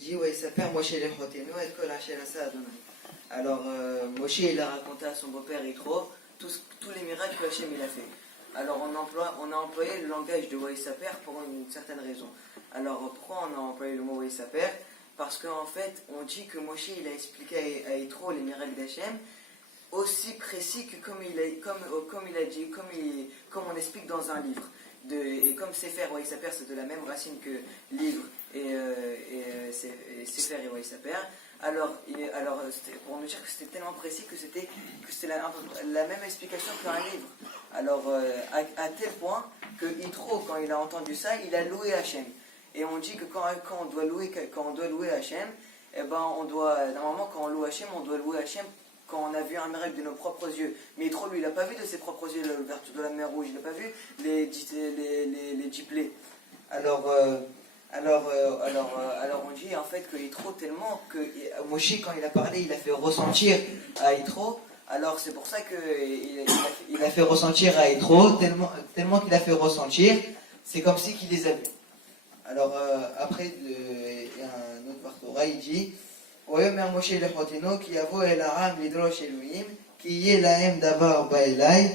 dit ouais, ça perd Moshe les Choteno et que lâcher la ça Adonai. Alors Moshe il a raconté à son beau-père Yitro tous les miracles que Hachem il a fait. Alors on a employé le langage de Waïsaper pour une certaine raison. Alors pourquoi on a employé le mot Waïsaper? Parce qu'en fait on dit que Moshe il a expliqué à Yitro les miracles d'Hachem aussi précis que comme il a dit, comme on explique dans un livre. Et comme Sefer et Waïsaper c'est de la même racine que livre et Sefer et Waïsaper, alors pour nous dire que c'était tellement précis que c'était la même explication qu'un livre. Alors à tel point que Yitro, quand il a entendu ça, il a loué Hachem. Et on dit que quand on doit louer Hachem, eh ben normalement quand on loue Hachem, on doit louer Hachem quand on a vu un miracle de nos propres yeux. Mais Yitro, lui, il n'a pas vu de ses propres yeux l'ouverture de la mer Rouge, il n'a pas vu les 10 plaies. Alors on dit en fait que Yitro, tellement que Moshe, quand il a parlé, il a fait ressentir à Yitro. Alors c'est pour ça qu'il a fait ressentir à Yitro, tellement qu'il a fait ressentir, c'est comme si qu'il les a vus. Alors après, il y a un autre Bartora, il dit ויאמר משה לחותנו כי יבוא אל העם לדרוש אלוהים כי יהיה להם דבר בא אליי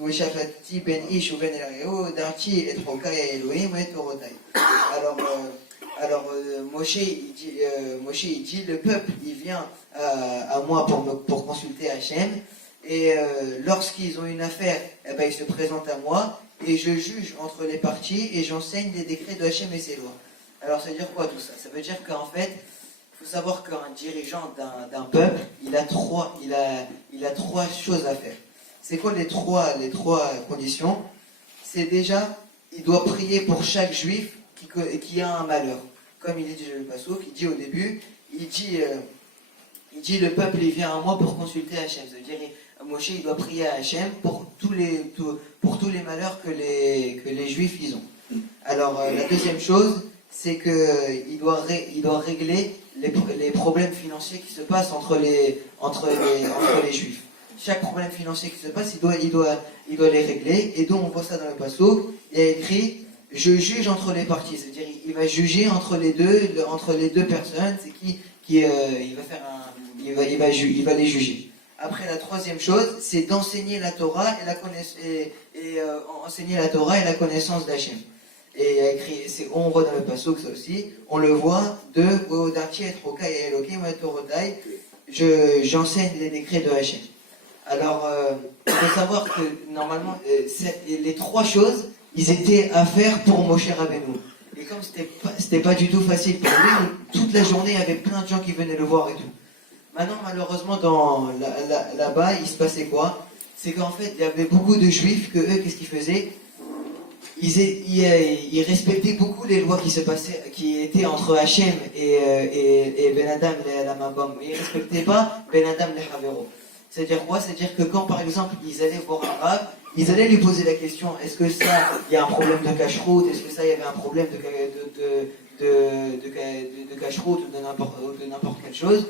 ושפטתי בין איש ובין רעהו דרתי את חוקי האלוהים ואת תורותיי. Alors Moshe il dit le peuple il vient à moi pour consulter Hachem et lorsqu'ils ont une affaire ils se présentent à moi et je juge entre les parties et j'enseigne les décrets de Hachem et ses lois. Alors ça veut dire quoi tout ça? Ça veut dire qu'en fait il faut savoir qu'un dirigeant d'un peuple, il a trois choses à faire. C'est quoi les trois conditions? C'est déjà, il doit prier pour chaque juif qui a un malheur. Comme il dit le Passouk, il dit au début, il dit le peuple il vient à moi pour consulter Hachem. Ça veut dire Moshe il doit prier à Hachem pour tous les malheurs que les juifs ils ont. Alors la deuxième chose, c'est qu'il doit régler les problèmes financiers qui se passent entre les juifs. Chaque problème financier qui se passe, il doit les régler. Et donc on voit ça dans le Passouk. Il y a écrit je juge entre les parties, c'est-à-dire il va juger entre les deux personnes. C'est qui il va les juger. Après la troisième chose, c'est d'enseigner la Torah enseigner la Torah et la connaissance d'Hachem. Et écrit, on voit dans le Passouk ça aussi, on le voit j'enseigne les décrets de Hachem. Alors, il faut savoir que normalement, les trois choses, ils étaient à faire pour Moshe Rabbeinu. Et comme c'était pas du tout facile pour lui, toute la journée, il y avait plein de gens qui venaient le voir et tout. Maintenant, malheureusement, là-bas, il se passait quoi? C'est qu'en fait, il y avait beaucoup de juifs que eux, qu'est-ce qu'ils faisaient? Ils respectaient beaucoup les lois qui étaient entre Hachem et Ben Adam la Mabam. Ils ne respectaient pas Ben Adam le Havero. C'est-à-dire quoi? C'est-à-dire que quand par exemple ils allaient voir un rab, ils allaient lui poser la question est-ce que ça, il y a un problème de cache-route? Est-ce que ça, il y avait un problème de cache-route ou de n'importe quelle chose?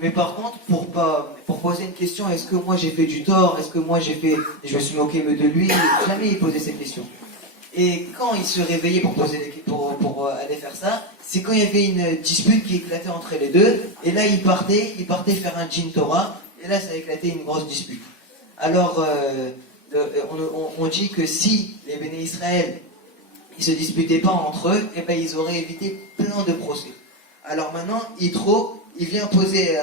Mais par contre, pour poser une question, est-ce que moi j'ai fait du tort? Est-ce que moi je me suis moqué de lui? Jamais il posait ces questions. Et quand il se réveillait pour aller faire ça, c'est quand il y avait une dispute qui éclatait entre les deux, et là il partait faire un Jin Torah, et là ça a éclaté une grosse dispute. Alors, on dit que si les Béné Israël, ils se disputaient pas entre eux, et ils auraient évité plein de procès. Alors maintenant, Yitro, il vient poser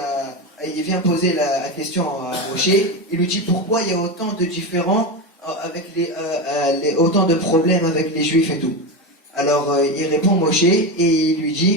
la question à Moshe, il lui dit pourquoi il y a autant de différends avec autant de problèmes avec les juifs et tout. Alors il répond Moshe et il lui dit